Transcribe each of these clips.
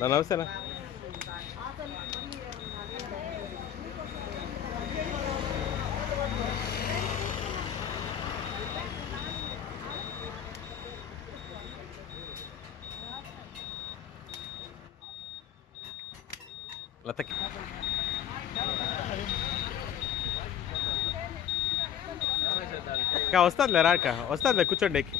నమస్తేనా. లతకి వస్తుందిలే రాక వస్తుందిలే కూర్చోండి ఎక్కి.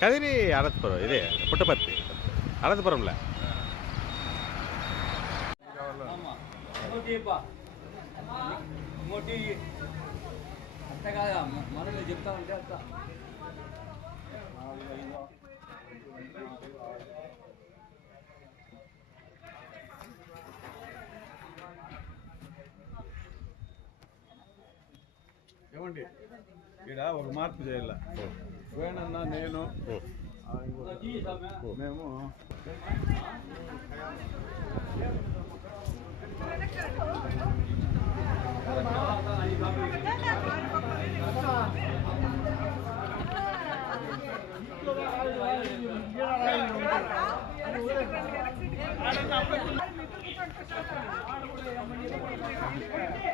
కదిరి అనంతపురం ఇదే పుట్టపర్తి అనంతపురంలో. మనం చెప్తా ఉంటే అంత ఏమండి ఇక్కడ ఒక మార్పు చేయాల. వేణన్నా నేను మేము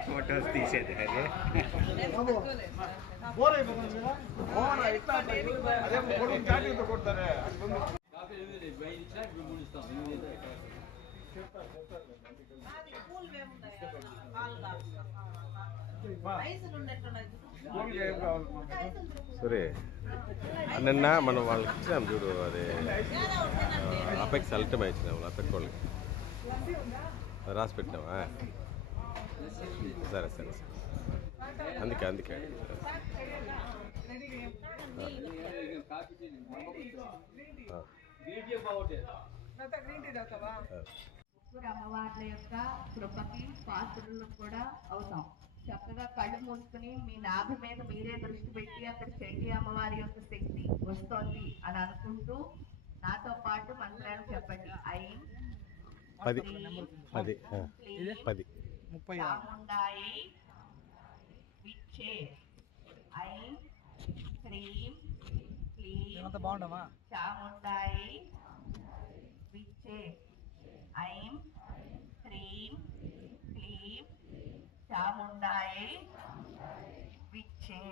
ఫోటోస్ తీసేది అదే కొడతారే. సరే నిన్న మనం వాళ్ళకి ఇచ్చినాం చూడు, అదే అపెక్స్ అల్టమా ఇచ్చినాము లతక్ వాళ్ళకి రాసి పెట్టినావా? సరే సరే సరే అందుకే అమ్మవార్ల యొక్క కృపకి పాత్రలు కూడా అవుతాం. చక్కగా కళ్ళు మూసుకుని మీ నాభి మీద మీరే దృష్టి పెట్టి అక్కడ చండీ అమ్మవారి యొక్క శక్తి వస్తోంది అని అనుకుంటూ నాతో పాటు మంత్రాలు చెప్పండి. ఐం 10 చాముండాయి విచ్చే. ఐం హ్రీం క్లీం చాముండాయి విచ్చే. ఐం హ్రీం క్లీం చాముండాయి విచ్చే.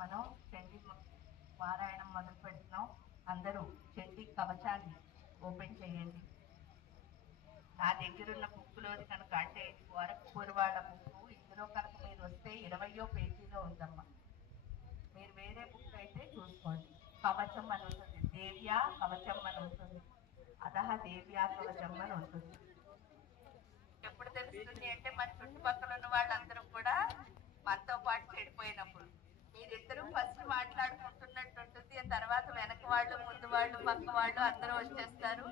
మనం చండీ పారాయణం మొదలు పెడుతున్నాం. అందరూ చండీ కవచాన్ని ఓపెన్ చేయండి. నా దగ్గరున్న బుక్లోది కనుక, అంటే వరకపూర్ వాళ్ళ బుక్, ఇందులో కనుక మీరు వస్తే 20వ పేజీలో ఉందమ్మా. మీరు వేరే బుక్ అయితే చూసుకోండి. కవచం అని ఉంటుంది, దేవ్యా కవచం అని ఉంటుంది, అదహ దేవ్యా కవచం అని ఉంటుంది. ఎప్పుడు తెలుస్తుంది అంటే మన చుట్టుపక్కల ఉన్న వాళ్ళందరూ కూడా మనతో పాటు చెడిపోయినప్పుడు. మీరిద్దరూ ఫస్ట్ మాట్లాడుకుంటున్నట్టు ఉంటుంది, తర్వాత వెనక వాళ్ళు, ముందు వాళ్ళు, పక్క వాళ్ళు అందరూ వచ్చేస్తారు.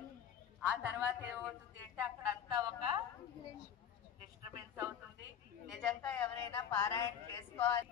ఆ తర్వాత ఏమవుతుంది అంటే అక్కడంతా ఒక డిస్టర్బెన్స్ అవుతుంది. నిజంగా ఎవరైనా పారాయణ చేసుకోవాలి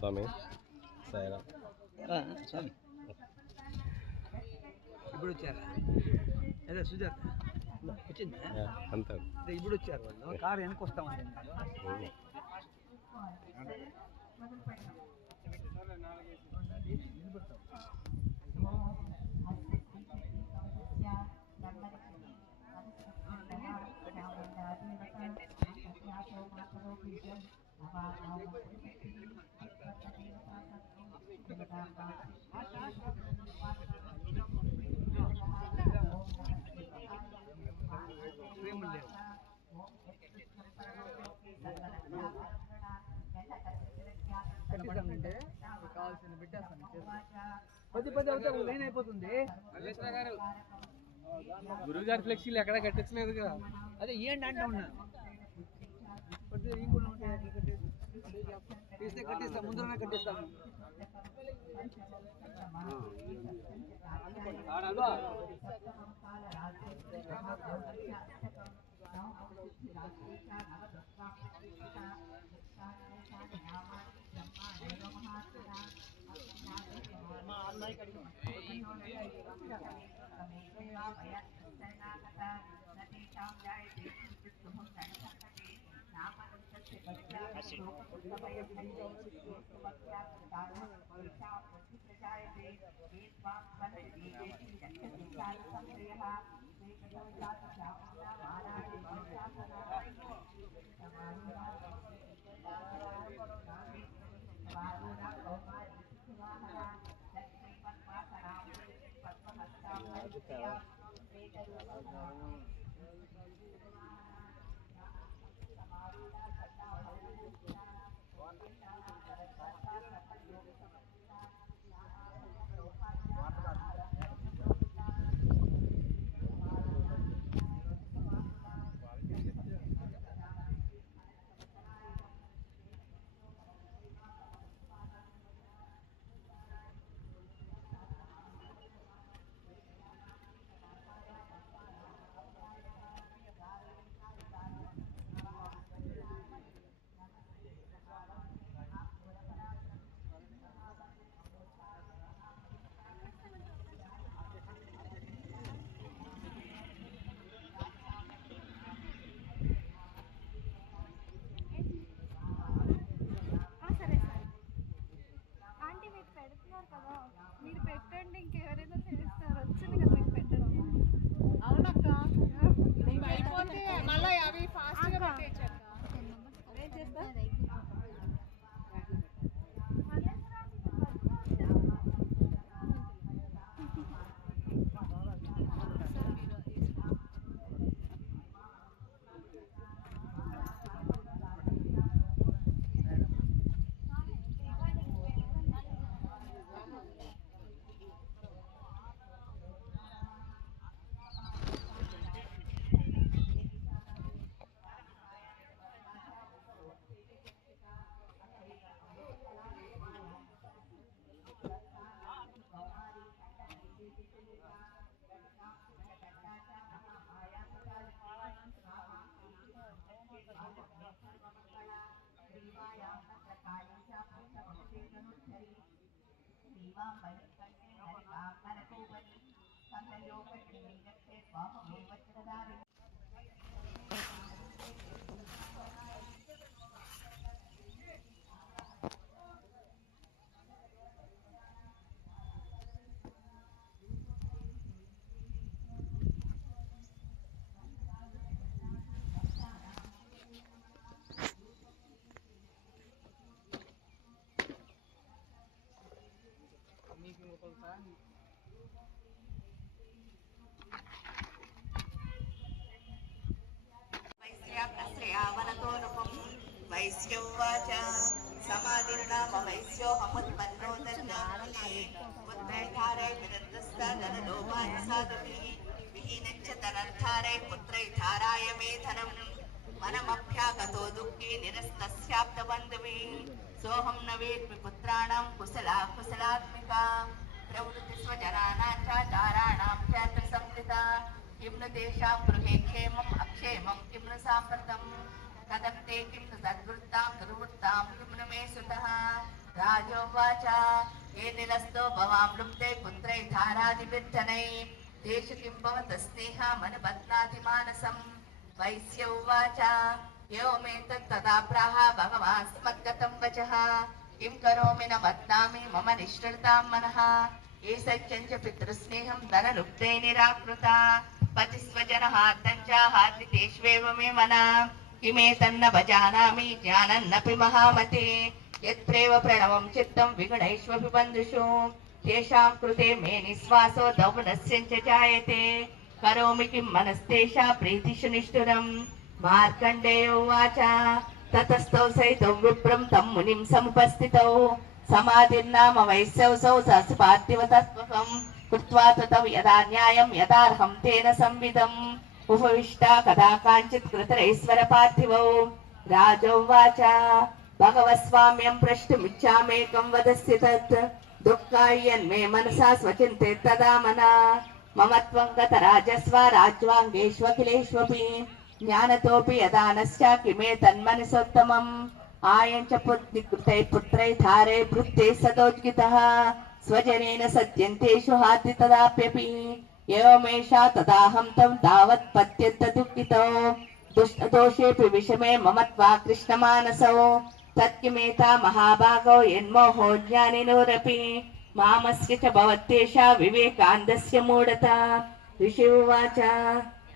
స్వామి సాయిరా. స్వామి ఇప్పుడు వచ్చారా? అదే సుజాత వచ్చిందా? అంతే ఇప్పుడు వచ్చారు వాళ్ళు. కారు వెనక్కి వస్తామండి. కట్టిస్తానంటే కావాల్సిన పెట్టేస్తాను పది పది అవుతే లైన్ అయిపోతుంది. గురువు గారి ఫ్లెక్సీలు ఎక్కడ కట్టించలేదు కదా, అదే ఏంటి అంటే ఉన్నా తీస్తే కట్టిస్తాను, ముందరనే కట్టిస్తాను. మీరు పెట్టండి, ఇంకెవరైనా చేస్తారు. వచ్చింది కదా మీకు పెట్టడం. అవునక్క, అయిపోతే మళ్ళీ అవి ఫాస్ట్గా పెట్టేయచ్చు. ఏం చేస్తా వైశ్యవాచ సమాధిర్నామ వైశ్యోహముత్పన్నో తజ్ఞానే పుత్రైధారే విరద్రస్తనలోపాయ సాధుని విహీనచ్చ తనర్థారే పుత్రైధారాయ మే ధనం మనమభ్యాగతో దుఃఖే నిరస్తస్యాప్తబంధువే సోహం న వేత్మి పుత్రాణం కుశలాత్మికా ప్రవృత్తి స్వజనానాం చ చారాణాం చ సంహిత किं न तेषां गृहे क्षेमम् अक्षेमं किं न साम्प्रतं कथं ते किं न सद्वृत्तां दुर्वृत्तां किं न मे सुतः राजोवाच ये निरस्तो भवां लुप्ते पुत्रै धारादिविर्धनै तेषु किं भवतः स्नेहमनुबध्नाति मानसं वैश्य उवाच एवमेतत्तदा प्राह भगवान्स्मद्गतं वचः किं करोमि न बध्नामि मम निष्ठृतां मनः ये सच्चञ्च पितृस्नेहं धनलुप्ते निराकृता पतिस्वजनः तञ्च हार्दितेष्वेव मे मना किमेतन्न जानामि ज्ञानन्नपि महामते यत्रेव प्रणवं चित्तं विगुणैष्वपि बन्धुषु तेषां कृते मे निःश्वासो दौनस्यञ्च जायते करोमि किं मनस्तेषा प्रीतिषु निष्ठुरम् मार्कण्डेय उवाच ततस्तौ सहितौ विप्रं तं मुनिं समुपस्थितौ समाधिर्नाम वैश्यवसौ सहस पार्थिवतत्त्वं कृत्वा ततौ यदा न्यायं यदार्हं तेन संविदम् उपविष्टा कदा काञ्चित् कृतरेश्वर पार्थिवौ राजोवाच भगवस्वाम्यं प्रष्टुमिच्छामेकं वदस्य तत् दुःखायन्मे मनसा स्वचिन्ते तदा मना मम त्वं गतराजस्व राज्वाङ्गेष्वखिलेष्वपि ज्ञानतोऽपि यदानश्च किमे तन्मनसोत्तमम् आयञ्च पुत्रिकृतै पुत्रै धारे भृत्यै सदोज्ञितः स्वजनेन सत्यन्तेषु हाति तदाप्यपि एवमेषा तदाहं तं तावत् पत्यन्त दुःखितो दुष्टदोषेऽपि विषमे मम त्वा कृष्णमानसौ तत्किमेता महाभागो यन्मोहो ज्ञानिनोरपि मामस्य च भवत्येषा विवेकान्दस्य मूढता ऋषि उवाच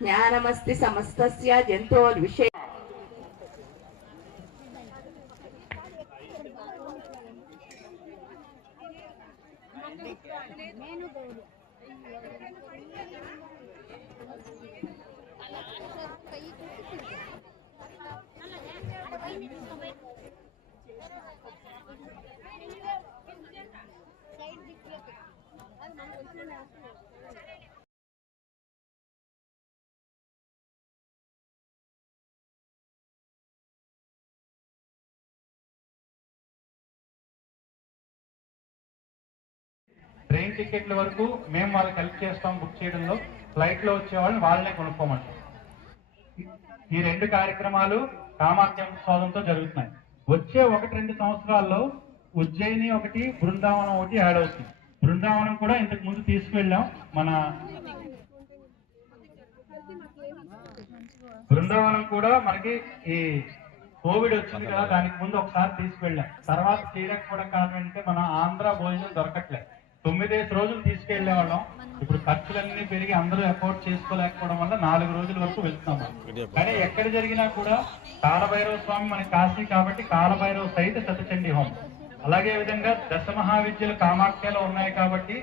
ज्ञानमस्ति समस्तस्य जन्तोर्विषये ట్రైన్ టికెట్ల వరకు మేము వాళ్ళకి హెల్ప్ చేస్తాం బుక్ చేయడంలో, ఫ్లైట్లో వచ్చే వాళ్ళని వాళ్ళనే కొనుక్కోమంటాం. ఈ రెండు కార్యక్రమాలు కామాఖ్య ఉత్సవంతో జరుగుతున్నాయి. వచ్చే 1-2 సంవత్సరాల్లో ఉజ్జయిని ఒకటి, బృందావనం ఒకటి యాడ్ అవుతుంది. బృందావనం కూడా ఇంతకు ముందు తీసుకువెళ్ళాం. మన బృందావనం కూడా మనకి ఈ కోవిడ్ వచ్చింది కదా, దానికి ముందు ఒకసారి తీసుకువెళ్ళాం. తర్వాత చేయలేకపోవడం కారణం ఏంటంటే మన ఆంధ్ర భోజనం దొరకట్లేదు. 9 రోజులు తీసుకెళ్లే వాళ్ళం. ఇప్పుడు ఖర్చులన్నీ పెరిగి అందరూ అఫోర్డ్ చేసుకోలేకపోవడం వల్ల 4 రోజుల వరకు వెళ్తున్నాం. కానీ ఎక్కడ జరిగినా కూడా కాలభైరవ స్వామి మన కాశీ కాబట్టి కాలభైరవ సహిత శతచండీ హోమం, అలాగే విధంగా దశమహావిద్యలు కామాఖ్యలో ఉన్నాయి కాబట్టి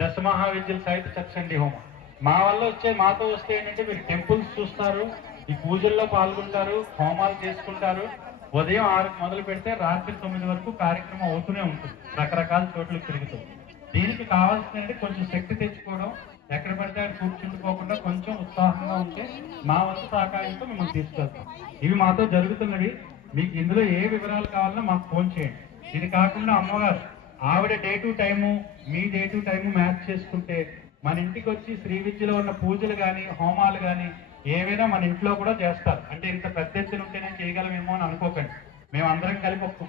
దశమహావిద్యలు సహిత శతచండీ హోమం. మా వల్ల మాతో వస్తే ఏంటంటే మీరు టెంపుల్స్ చూస్తారు, ఈ పూజల్లో పాల్గొంటారు, హోమాలు చేసుకుంటారు. ఉదయం 6కి మొదలు పెడితే రాత్రి 9 వరకు కార్యక్రమం అవుతూనే ఉంటుంది, రకరకాల చోట్లకు తిరుగుతూ. దీనికి కావాల్సిందంటే కొంచెం శక్తి తెచ్చుకోవడం, ఎక్కడ పడితే అక్కడ కూర్చుండిపోకుండా కొంచెం ఉత్సాహంగా ఉంటే మా వంతు సహకారంతో మిమ్మల్ని తీసుకెళ్తాం. ఇవి మాతో జరుగుతున్నవి. మీకు ఇందులో ఏ వివరాలు కావాలన్నా మాకు ఫోన్ చేయండి. ఇది కాకుండా అమ్మగారు ఆవిడ day to time me day to time match చేసుకుంటే మన ఇంటికి వచ్చి శ్రీ విద్యలో ఉన్న పూజలు కానీ హోమాలు కానీ ఏవైనా మన ఇంట్లో కూడా చేస్తారు. అంటే ఇంత పెద్ద ఎత్తున ఉంటేనే చేయగలమేమో అని అనుకోకండి. మేము అందరం కలిపి ఒక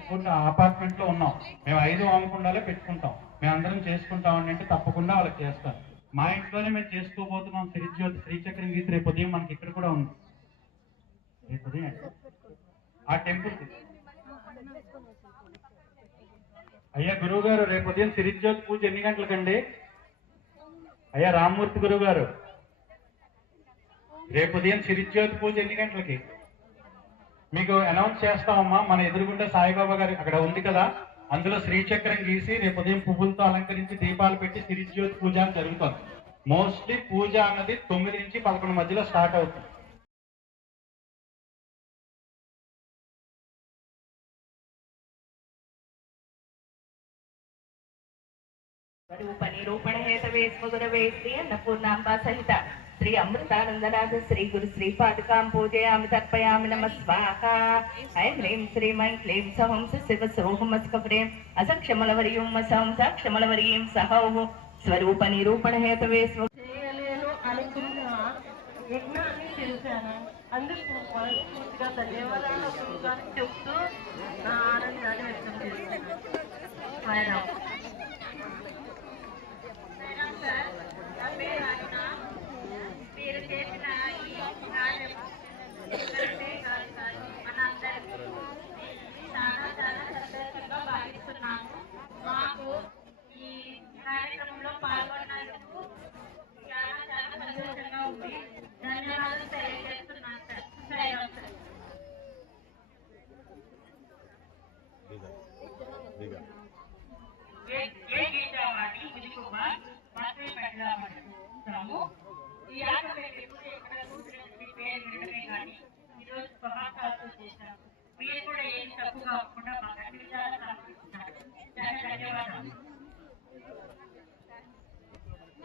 అపార్ట్మెంట్ లో ఉన్నాం. మేము 5 హోమకుండాలే పెట్టుకుంటాం. మేము అందరం చేసుకుంటాం అంటే తప్పకుండా వాళ్ళకి చేస్తాం. మా ఇంట్లోనే మేము చేసుకోబోతున్నాం శ్రీజ్యోతి శ్రీచక్రం గీత. రేపు ఉదయం మనకి ఇక్కడ కూడా ఉంది. రేపు ఉదయం ఆ టెంపుల్. అయ్యా గురువు గారు, రేపు ఉదయం శ్రీజ్యోతి పూజ ఎన్ని గంటలకండి? అయ్యా రామ్మూర్తి గురువు గారు, రేపు ఉదయం శ్రీజ్యోతి పూజ ఎన్ని గంటలకి? మీకు అనౌన్స్ చేస్తామమ్మా. మన ఎదురుగుండా సాయిబాబా గారు అక్కడ ఉంది కదా, అందులో శ్రీచక్రం గీసి రేపు ఉదయం పువ్వులతో అలంకరించి దీపాలు పెట్టి శ్రీజ్యోతి పూజ అని జరుగుతుంది. మోస్ట్లీ పూజ అన్నది 9 నుంచి 11 మధ్యలో స్టార్ట్ అవుతుంది. स्वरूप निरूपण हेतवे स्वगुरवे श्री अन्नपूर्णाम्बा सहित श्री अमृतानंदनाथ श्री गुरु श्री पादुकां पूजयामि तर्पयामि नमः स्वाहा। ऐं ह्रीं श्रीं ऐं क्लीं सौं शिव सोहमस्कव्रीं असक्षमलवर्यं सौं साक्षमलवर्यं सहौः स्वरूप निरूपण हेतवे చేయలేను అనుకున్న యజ్ఞాన్ని చేశాను. అందుకు మనస్ఫూర్తిగా ధన్యవాదాలు గురుగారికి చెప్తూ నా ఆనందాన్ని వ్యక్తం చేస్తున్నాను. మీరు చేసిన ఈ కార్యం మనందరికీ చాలా చాలా సంతోషంగా భావిస్తున్నాము. మాకు ఈ కార్యక్రమంలో పాల్గొన్నందుకు చాలా చాలా సంతోషంగా ఉంది. ధన్యవాదాలు తెలియజేస్తున్నాను సార్.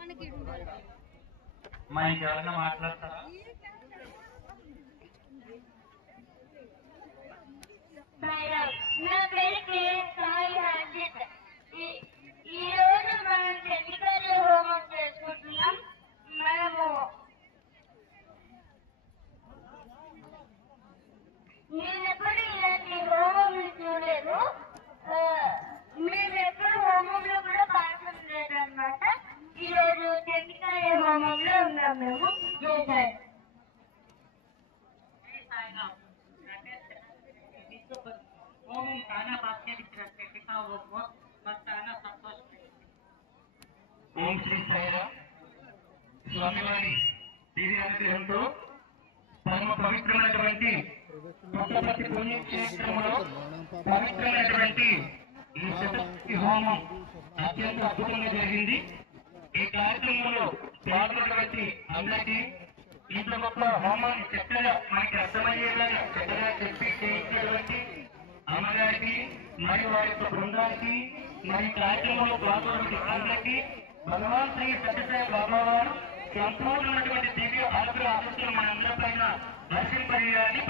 మనకి ఉండాలి. మా ఇంకెవరైనా మాట్లాడతారా? నా పేరు కే సాయి హాజిత్. ఈ రోజు మనం చండీగఢ్ హోమం చేసుకుంటున్నాం. నేనెప్పుడు ఇలాంటి హోమం చూడలేదు. మేము ఎప్పుడు హోమంలో కూడా పాల్గొనలేదు అనమాట. ఈ రోజు చండీగఢ్ హోమంలో ఉన్నాం మేము. ఓం చాలా బాగా చండికా హోమం మాకు చాలా సంతోషం. ఓం శ్రీ సాయిరామ్. స్వామివారి దివ్య అనుగ్రహంతో పరమ పవిత్రమైనటువంటి పుట్టపర్తి పుణ్యక్షేత్రంలో పవిత్రమైనటువంటి ఈ చతుర్థి హోమం అత్యంత అద్భుతంగా జరిగింది. ఈ కార్యక్రమంలో పాల్గొన్నటువంటి అందరికీ ఇంత గొప్ప హోమాన్ని చక్కగా మనకి అర్థమయ్యేలాగా చక్కగా చెప్పి చేయించినటువంటి అమ్మగారికి మరియు వారి యొక్క బృందానికి మరి కార్యక్రమంలో పాల్గొన్నటువంటి అందరికీ భగవాన్ శ్రీ సత్యసాయి బాబా వారు సంపూర్ణమైనటువంటి దివ్య ఆగ్రహ ఆశస్సులు మనందరిపైన వర్షింపజేయాలని